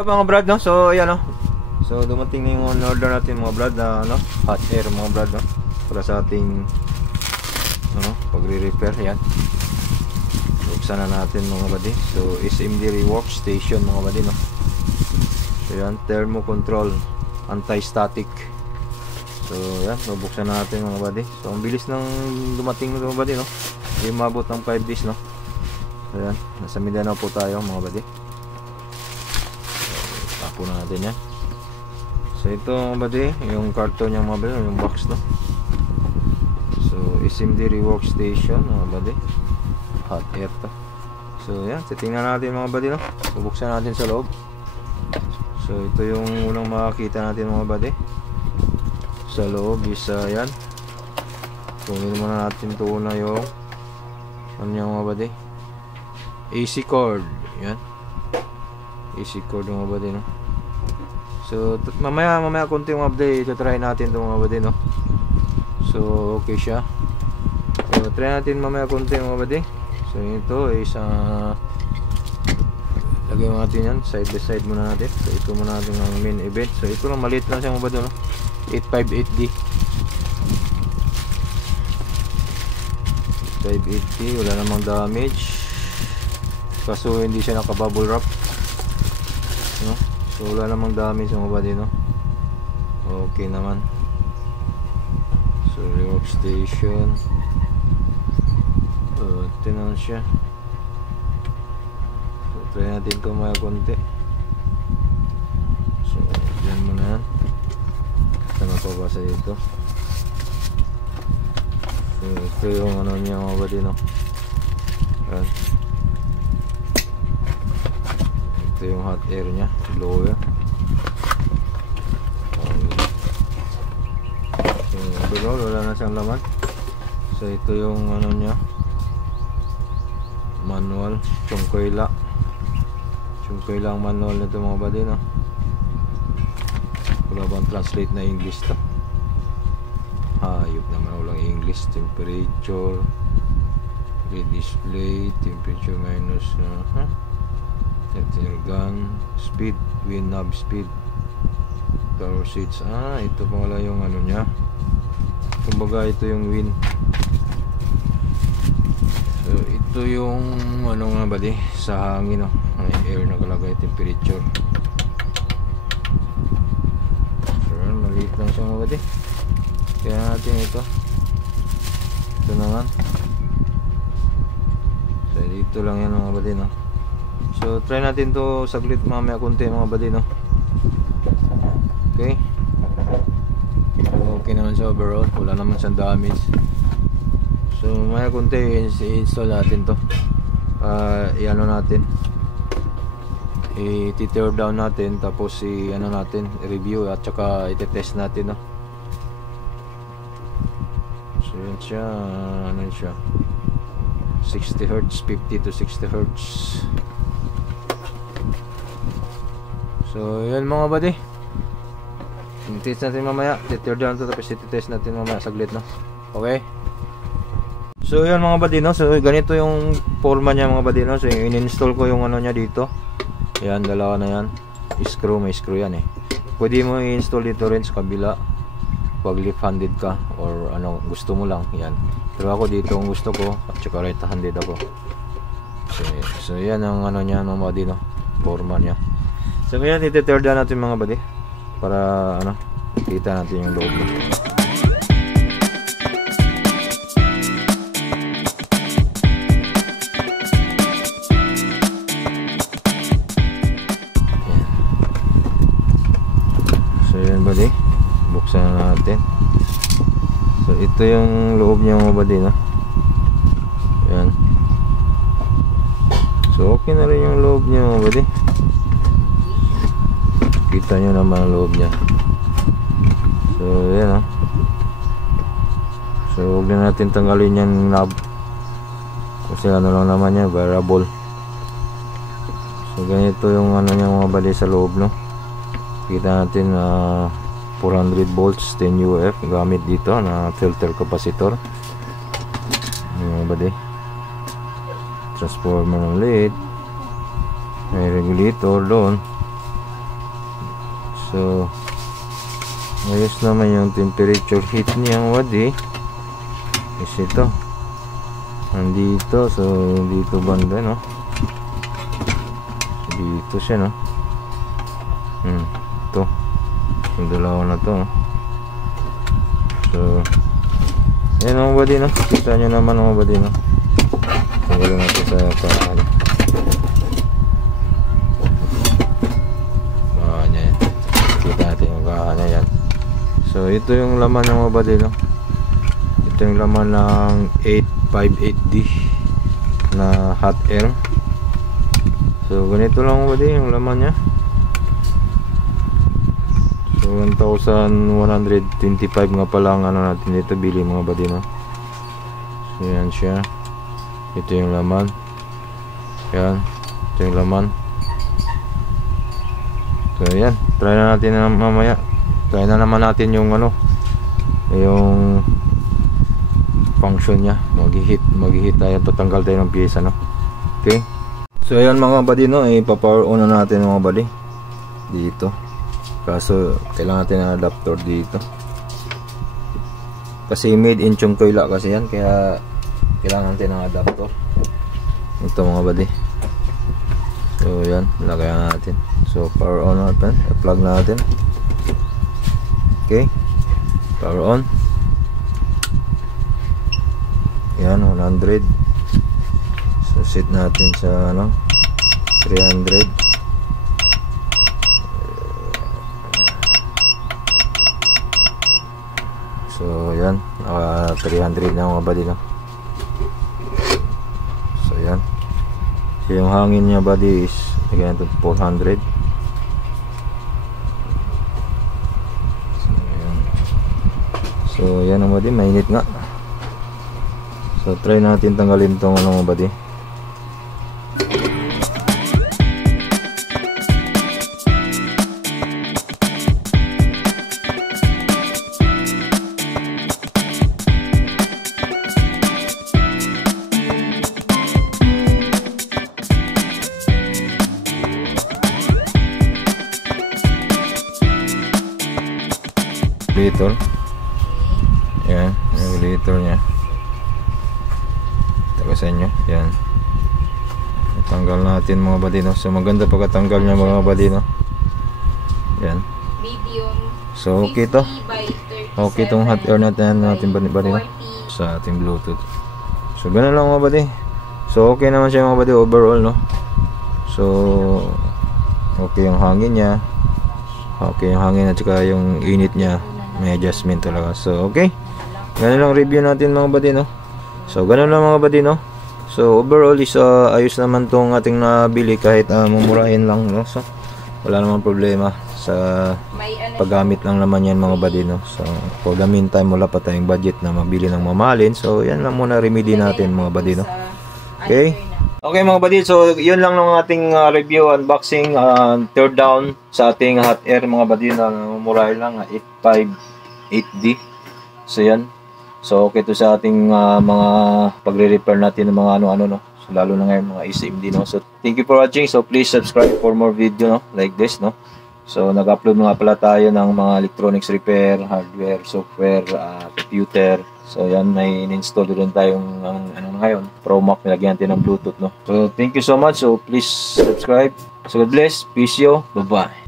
So mga brad, no? So ayan, no? So dumating na yung order natin mga brad na ano, hot air mga brad, no? Para sa ating ano, pagre-repair yan. Buksan na natin mga buddy. So SMD workstation mga buddy, no? So yan, thermo control, anti-static. So yan, bubuksan na natin mga buddy. So ang bilis ng dumating mga buddy, no? Hindi umabot ng 5 days, no? So yan, nasa Mindanao po tayo mga buddy. So, na natin yan. So ito mga buddy, yung karton niya mga buddy, yung box, no? So SMD workstation mga buddy, hot air to. So yan, titingnan natin mga buddy, no? Bubuksan natin sa loob. So ito yung unang makakita natin mga buddy. Sa loob is yan. Kunin muna natin ito na yung ano yung mga buddy, AC cord. Yan, AC cord mga buddy, no? So mamaya konti mga buddy, ito try natin itong mga buddy, no? So okay siya. So try natin mamaya konti mga buddy. So ito is lagay natin yan side by side muna natin. So ito muna natin ang main event. So ito lang, maliit lang siya mga buddy, no? 858D 580, wala namang damage. Kaso hindi siya naka bubble wrap, no? So wala namang damage mga buddy, no? Okay naman. So workstation, ito naman siya. So try natin ito maya konti. So dyan muna yan. Ito mapabasa dito. So ito yung ano niya mga buddy, no? Yan. Ito yung hot air nya, blower. So overall wala na siyang laman. So ito yung ano nya, manual, chungkoyla ang manual nito mga buddy, no? Wala bang translate na English to? Hayop naman, walang English. Temperature, display, temperature minus gun, speed, wind knob speed, power switch. Ito pa wala yung ano nya, kumbaga ito yung wind. So ito yung ano nga buddy, sa hangin, no? May air nakalagay, temperature. So maliit lang siya mga buddy, kaya natin ito naman. So dito lang yan mga buddy, no? So try natin to saglit mamaya konti mga buddy, no? Okay. So okay naman siya overall, wala naman siyang damage. So mamaya konti i-install natin to. I-ano natin, i-tear down natin, tapos i-ano natin, review at saka i-test natin, no? So yun siya, ano siya, 60Hz, 50 to 60Hz. So yun mga buddy, i-test natin mamaya, i-tear down to, tapos i-test natin mamaya saglit, no? Okay. So yun mga buddy, no? So ganito yung forma niya mga buddy, no? So in-install ko yung ano niya dito. Yan, dalawa na yan. Screw, may screw yan eh. Pwede mo i-install dito rin sa kabila pag left-handed ka or ano gusto mo lang. Yan. Pero ako dito ang gusto ko, at saka right-handed ako. So yan ang ano niya mga buddy, no? Forma niya. So ngayon i-tear down natin mga buddy para ano, kita natin yung loob niya. Buddy, buksan na natin. So ito yung loob niya mga buddy, no? Ayan. So okay na rin yung loob niya mga buddy. Kita nyo naman ang loob niya. So ayan, no? So huwag na natin tanggalin yung knob, kasi ano lang naman yan, variable. So ganito yung ano niya mga buddy sa loob, no? Kita natin 400 volts 10 UF gamit dito na filter capacitor. Yung buddy, transformer ng LED, may regulator doon, So ayos naman yung temperature heat niyang wadi is ito nandito. So dito banda, no, dito siya, no. Ito yung dalawa na to, no? So yan ang body, no. Kita nyo naman ang body, no. Tanggalin natin sa paan. Yan. Kita natin yung paan na yan. So ito yung laman ng mga body, no. Ito yung laman ng 858D na hot air. So ganito lang mga body yung laman nya. So 1,125 nga pala ang ano natin dito bili mga body, no. So yan siya. Ito yung laman. Yan. Ito yung laman. So yan. Try na natin na mamaya. Try na naman natin yung ano, yung function nya. Mag-hit tayo. Tatanggal tayo ng pyesa, no. Okay. So ayan mga body, no. Ipa-power on na natin mga body dito. Kaso kailangan natin ng adapter dito. Kasi made in Chongkoila kasi yan. Kaya kailangan natin ng adapter. Ito mga body. So yan. Lagayan natin. So power on natin. I-plug natin. Okay. Power on. Yan 100. So set natin sa ano 300. So yan, 300 na mga body, no. So yan. So yung hangin niya body is again 400. So yan ang body, mainit nga. So try natin tanggalin tong ano mga body. Regulator. Yan, regulator nya. Ito sa inyo. Yan. Tanggal natin mga body, no. So maganda pagkatanggal nya mga body, no. Yan. Medium. So okay to. Okay tong hot air natin body, no. Sa ating Bluetooth. So ganun lang mga body. So okay naman siya mga body overall, no. So okay yung hangin nya. Okay yung hangin at saka yung init nya. May adjustment talaga. So okay. Ganun lang review natin mga body, no. So ganun lang mga body, no. So overall is ayos naman tong ating nabili kahit mumurahin lang, no. So wala namang problema sa paggamit lang naman yan mga body, no. So for the meantime wala pa tayong budget na mabili ng mamahalin. So yan lang muna remedy natin mga body, no. Okay. Okay mga body, so yun lang ng ating review, unboxing, third down sa ating hot air mga body na mumurahin lang 858D. So yan. So okay to sa ating mga pagre-repair natin ng mga ano-ano, no. So lalo na ngayon mga SMD, no. So thank you for watching. So please subscribe for more video, no, like this, no. So nag-upload nga pala tayo ng mga electronics repair, hardware, software, computer. So yan, may in-install din tayong ano ngayon, ProMac, nilagyan natin ng Bluetooth, no. So thank you so much. So please subscribe. So God bless. Peace yo. Bye-bye.